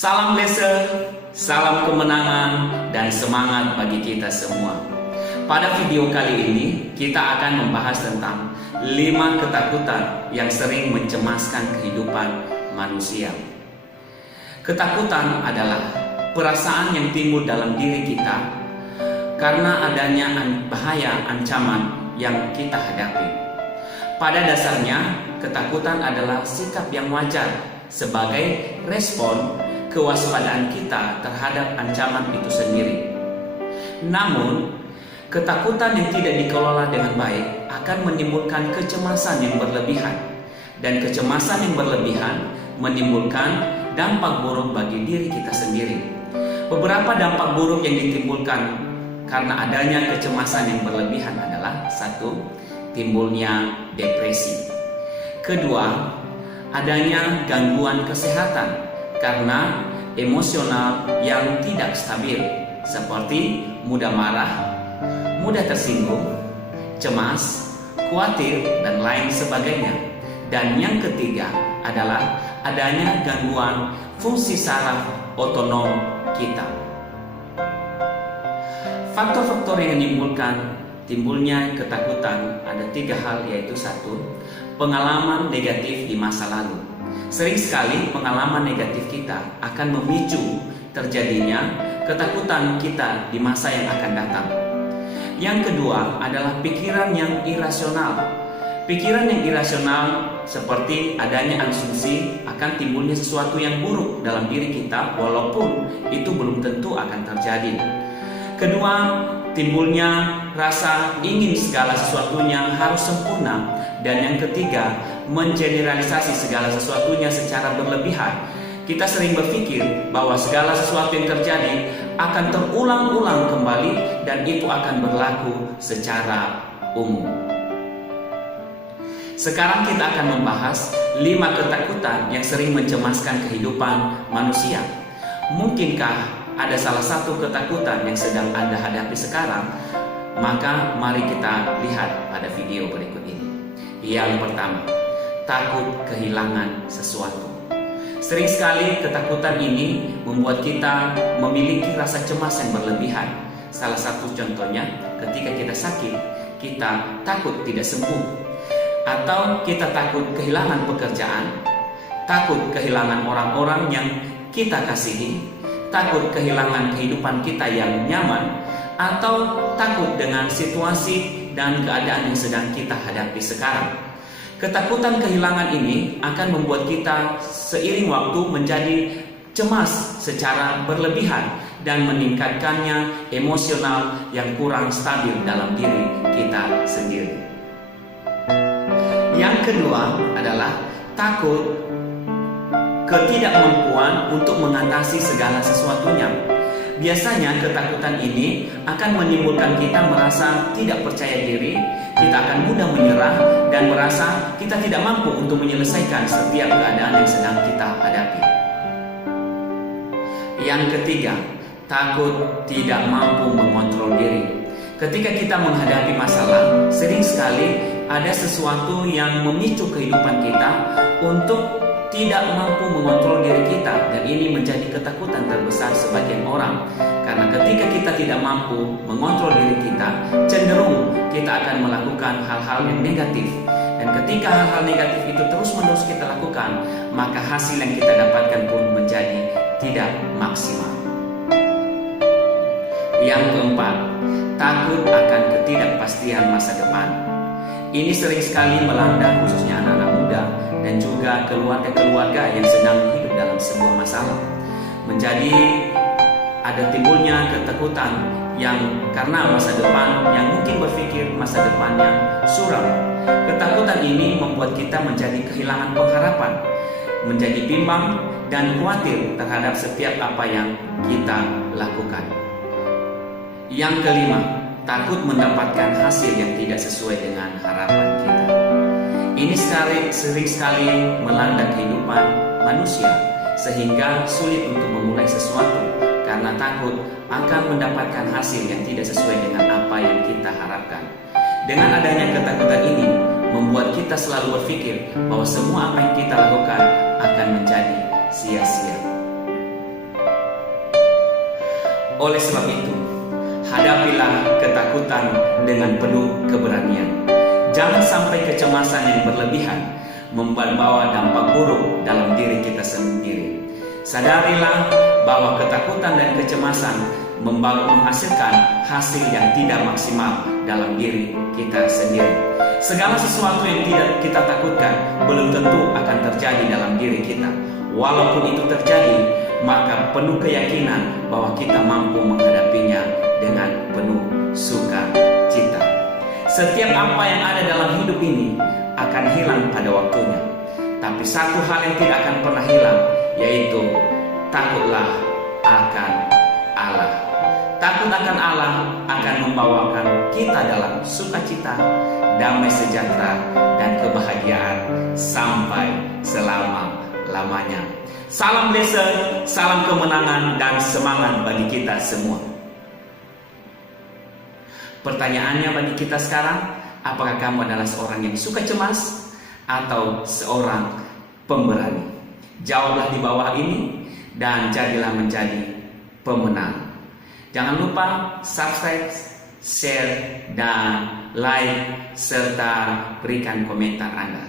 Salam laser, salam kemenangan, dan semangat bagi kita semua. Pada video kali ini, kita akan membahas tentang 5 ketakutan yang sering mencemaskan kehidupan manusia. Ketakutan adalah perasaan yang timbul dalam diri kita karena adanya bahaya ancaman yang kita hadapi. Pada dasarnya, ketakutan adalah sikap yang wajar sebagai respon kewaspadaan kita terhadap ancaman itu sendiri. Namun, ketakutan yang tidak dikelola dengan baik akan menimbulkan kecemasan yang berlebihan, dan kecemasan yang berlebihan menimbulkan dampak buruk bagi diri kita sendiri. Beberapa dampak buruk yang ditimbulkan karena adanya kecemasan yang berlebihan adalah: 1. Timbulnya depresi. 2. Adanya gangguan kesehatan karena emosional yang tidak stabil, seperti mudah marah, mudah tersinggung, cemas, khawatir, dan lain sebagainya. Dan yang ketiga adalah adanya gangguan fungsi saraf otonom kita. Faktor-faktor yang menimbulkan timbulnya ketakutan ada 3 hal, yaitu 1. Pengalaman negatif di masa lalu. Sering sekali pengalaman negatif kita akan memicu terjadinya ketakutan kita di masa yang akan datang. Yang kedua adalah pikiran yang irasional. Pikiran yang irasional seperti adanya asumsi akan timbulnya sesuatu yang buruk dalam diri kita, walaupun itu belum tentu akan terjadi. Kedua, timbulnya rasa ingin segala sesuatunya harus sempurna. Dan yang ketiga, mengeneralisasi segala sesuatunya secara berlebihan. Kita sering berpikir bahwa segala sesuatu yang terjadi akan terulang-ulang kembali dan itu akan berlaku secara umum. Sekarang kita akan membahas 5 ketakutan yang sering mencemaskan kehidupan manusia. Mungkinkah ada salah satu ketakutan yang sedang Anda hadapi sekarang? Maka mari kita lihat pada video berikut ini. Yang pertama, takut kehilangan sesuatu. Sering sekali ketakutan ini membuat kita memiliki rasa cemas yang berlebihan. Salah satu contohnya, ketika kita sakit, kita takut tidak sembuh, atau kita takut kehilangan pekerjaan, takut kehilangan orang-orang yang kita kasihi, takut kehilangan kehidupan kita yang nyaman, atau takut dengan situasi dan keadaan yang sedang kita hadapi sekarang. Ketakutan kehilangan ini akan membuat kita seiring waktu menjadi cemas secara berlebihan dan meningkatkannya emosional yang kurang stabil dalam diri kita sendiri. Yang kedua adalah takut ketidakmampuan untuk mengatasi segala sesuatunya. Biasanya ketakutan ini akan menimbulkan kita merasa tidak percaya diri, kita akan mudah menyerah dan merasa kita tidak mampu untuk menyelesaikan setiap keadaan yang sedang kita hadapi. Yang ketiga, takut tidak mampu mengontrol diri. Ketika kita menghadapi masalah, sering sekali ada sesuatu yang memicu kehidupan kita untuk tidak mampu mengontrol diri kita, dan ini menjadi ketakutan terbesar sebagian orang. Karena ketika kita tidak mampu mengontrol diri kita, cenderung kita akan melakukan hal-hal yang negatif. Dan ketika hal-hal negatif itu terus-menerus kita lakukan, maka hasil yang kita dapatkan pun menjadi tidak maksimal. Yang keempat, takut akan ketidakpastian masa depan. Ini sering sekali melanda khususnya anak-anak muda dan juga keluarga-keluarga yang sedang hidup dalam sebuah masalah. Menjadi ada timbulnya ketakutan yang karena masa depan yang mungkin berpikir masa depan yang suram. Ketakutan ini membuat kita menjadi kehilangan pengharapan, menjadi bimbang dan khawatir terhadap setiap apa yang kita lakukan. Yang kelima, takut mendapatkan hasil yang tidak sesuai dengan harapan kita. Ini sering sekali melanda kehidupan manusia sehingga sulit untuk memulai sesuatu karena takut akan mendapatkan hasil yang tidak sesuai dengan apa yang kita harapkan. Dengan adanya ketakutan ini membuat kita selalu berpikir bahwa semua apa yang kita lakukan akan menjadi sia-sia. Oleh sebab itu, hadapilah ketakutan dengan penuh keberanian. Jangan sampai kecemasan yang berlebihan membawa dampak buruk dalam diri kita sendiri. Sadarilah bahwa ketakutan dan kecemasan menghasilkan hasil yang tidak maksimal dalam diri kita sendiri. Segala sesuatu yang tidak kita takutkan belum tentu akan terjadi dalam diri kita. Walaupun itu terjadi, maka penuh keyakinan bahwa kita mampu menghadapinya dengan penuh sukacita. Setiap apa yang ada dalam hidup ini akan hilang pada waktunya. Tapi satu hal yang tidak akan pernah hilang, yaitu takutlah akan Allah. Takut akan Allah akan membawakan kita dalam sukacita, damai sejahtera, dan kebahagiaan sampai selama-lamanya. Salam blessing, salam kemenangan, dan semangat bagi kita semua. Pertanyaannya bagi kita sekarang, apakah kamu adalah seorang yang suka cemas atau seorang pemberani? Jawablah di bawah ini dan jadilah menjadi pemenang. Jangan lupa subscribe, share, dan like, serta berikan komentar Anda.